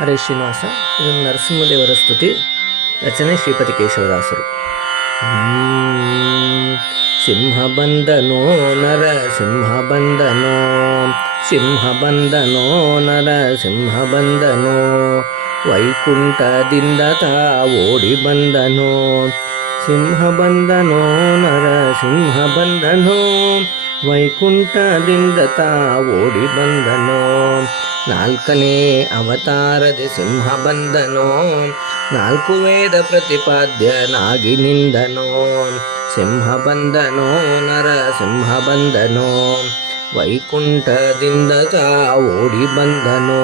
ಹರೇ ಶ್ರೀನಿವಾಸ ಇದು ನರಸಿಂಹದೇವರ ಸ್ತುತಿ ರಚನೆ ಶ್ರೀಪತಿ ಕೇಶವದಾಸರು ಹ್ಮ್. ಸಿಂಹ ಬಂದನೋ ನರ ಸಿಂಹ ಬಂದನೋ ಸಿಂಹ ಬಂದನೋ ನರ ಸಿಂಹ ಬಂದನೋ ವೈಕುಂಠದಿಂದ ತಾ ಓಡಿ ಬಂದನೋ ಸಿಂಹ ಬಂದನೋ ನರ ಸಿಂಹ ಬಂದನೋ ವೈಕುಂಠದಿಂದ ತಾ ಓಡಿ ಬಂದನೋ ನಾಲ್ಕನೇ ಅವತಾರದಿ ಸಿಂಹ ಬಂದನೋ ನಾಲ್ಕು ವೇದ ಪ್ರತಿಪಾದ್ಯನಾಗಿ ನಿಂದನೋ ಸಿಂಹ ಬಂದನೋ ನರ ಸಿಂಹ ಬಂದನೋ ವೈಕುಂಠದಿಂದ ಓಡಿ ಬಂದನೋ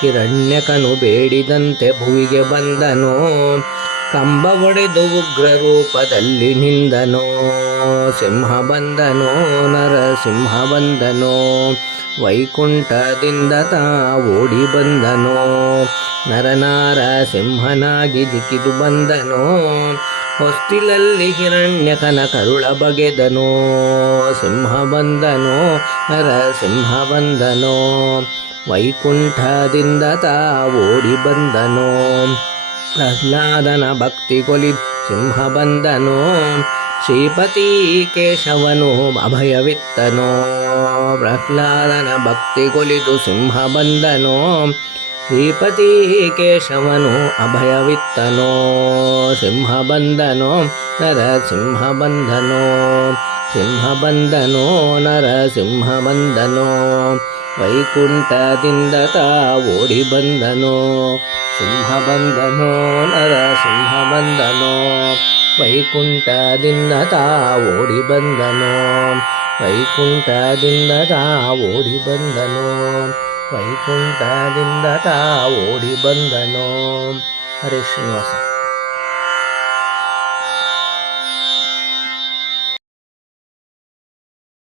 ಹಿರಣ್ಯಕನು ಬೇಡಿದಂತೆ ಭುವಿಗೆ ಬಂದನೋ, ಕಂಬ ಒಡೆದು ಉಗ್ರ ರೂಪದಲ್ಲಿ ನಿಂದನೋ ಸಿಂಹ ಬಂದನೋ ನರ ಸಿಂಹ ಬಂದನೋ ವೈಕುಂಠದಿಂದ ಓಡಿ ಬಂದನೋ? ನರನಾರ ಸಿಂಹನಾಗಿ ಜಿಕ್ಕಿದು ಬಂದನೋ? ಹೊಸ್ತಿಲಲ್ಲಿ ಹಿರಣ್ಯಕನ ಕರುಳ ಬಗೆದನೋ? ಸಿಂಹ ಬಂದನೋ? ನರ ಸಿಂಹ ಬಂದನೋ? ವೈಕುಂಠದಿಂದ ಓಡಿ ಬಂದನೋ? ಪ್ರಹ್ಲಾದನ ಭಕ್ತಿ ಕೊಲಿ ಸಿಂಹ ಬಂದನೋ? ಶ್ರೀಪತಿ ಕೇಶವನು ಅಭಯವಿತ್ತನೋ? ಪ್ರಹ್ಲಾದನ ಭಕ್ತಿ ಕೊಲಿದು ಸಿಂಹ ಬಂದನೋ ಶ್ರೀಪತಿ ಕೇಶವನು ಅಭಯವಿತ್ತನೋ ಸಿಂಹ ಬಂದನೋ ನರ ಸಿಂಹ ಬಂದನೋ ಸಿಂಹ ಬಂದನೋ ನರ ಸಿಂಹ ಬಂದನೋ ವೈಕುಂಠದಿಂದ ತಾ ಓಡಿ ಬಂದನೋ ಸಿಂಹ ಬಂದನೋ ನರ ಸಿಂಹ ಬಂದನೋ ವೈಕುಂಠದಿಂದ ತಾ ಓಡಿ ಬಂದನೋ ವೈಕುಂಠದಿಂದ ತಾ ಓಡಿ ಬಂದನೋ ವೈಕುಂಠದಿಂದ ತಾ ಓಡಿ ಬಂದನೋ ಹರೇ ಶ್ರೀನಿವಾಸ